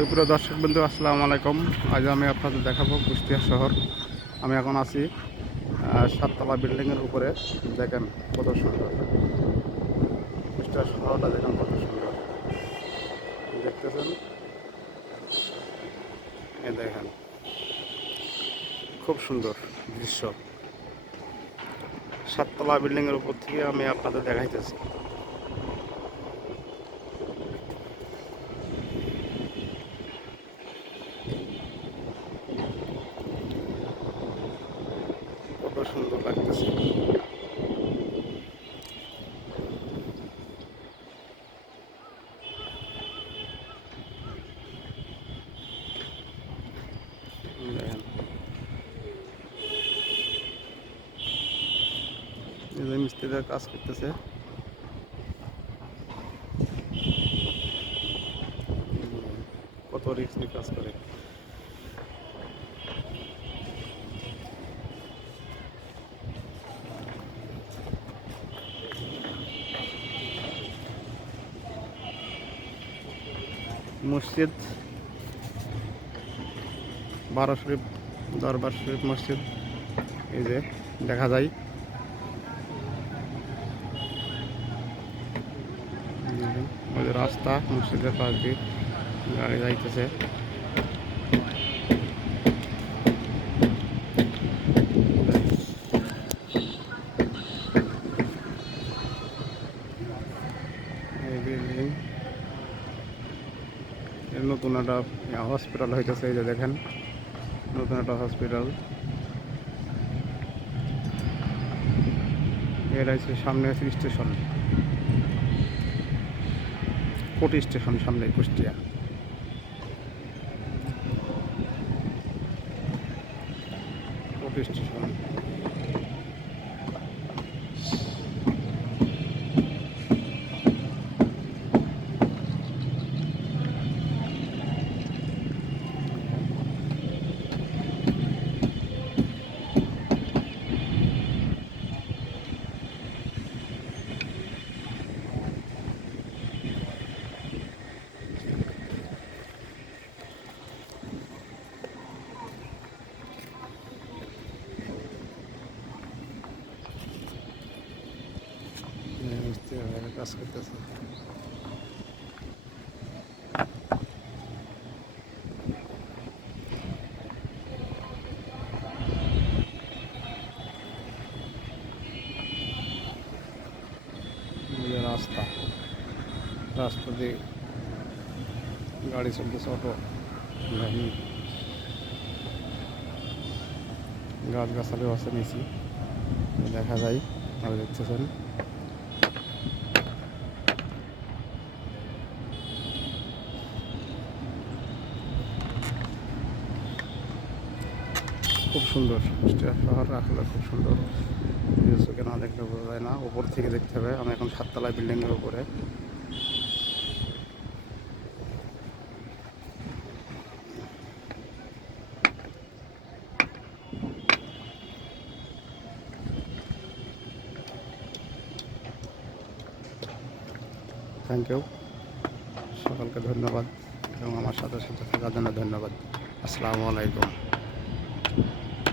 সুপ্রিয় দর্শক বন্ধু, আসসালামু আলাইকুম। আজ আমি আপনাদের দেখাবো কুষ্টিয়া শহর। আমি এখন আছি সাততলা বিল্ডিংয়ের উপরে। দেখেন কত সুন্দর কুষ্টিয়া শহরটা, দেখেন কত সুন্দর দেখতেছেন। এই দেখেন খুব সুন্দর দৃশ্য। সাততলা বিল্ডিংয়ের উপর থেকে আমি আপনাদের দেখাইতেছি। কত সুন্দর লাগতেছে। দেখেন এই যে মিস্ত্রিরা কাজ করতেছে। কত রিস্ক নিয়ে কাজ করে। মসজিদ বারো শরীফ, দরবার শরীফ মসজিদ এই যে দেখা যায়। ওই যে রাস্তা, মসজিদের পাশ দিয়ে গাড়ি যাইতেছে। এই বিল্ডিং এর নতুন একটা হসপিটাল হইতেছে। এই যে দেখেন নতুন একটা হসপিটাল। এর আছে সামনে আছে স্টেশন, কোটি স্টেশন সামনে কুষ্টিয়া। কোটি স্টেশন। কাজ করতেছে। রাস্তা, রাস্তা দিয়ে গাড়ি চলতেছে, অটো, গাছ গাছালিও আছে নিচে দেখা যায়। আর দেখতেছেন খুব সুন্দর কুষ্টিয়া শহর, আসলে খুব সুন্দর। চোখে না দেখলে বোঝা যায় না, উপর থেকে দেখতে হবে। আমি এখন সাততলা বিল্ডিংয়ের উপরে। থ্যাংক ইউ, সকলকে ধন্যবাদ এবং আমার সাথে সাথে থাকার জন্য ধন্যবাদ। আসসালামু আলাইকুম।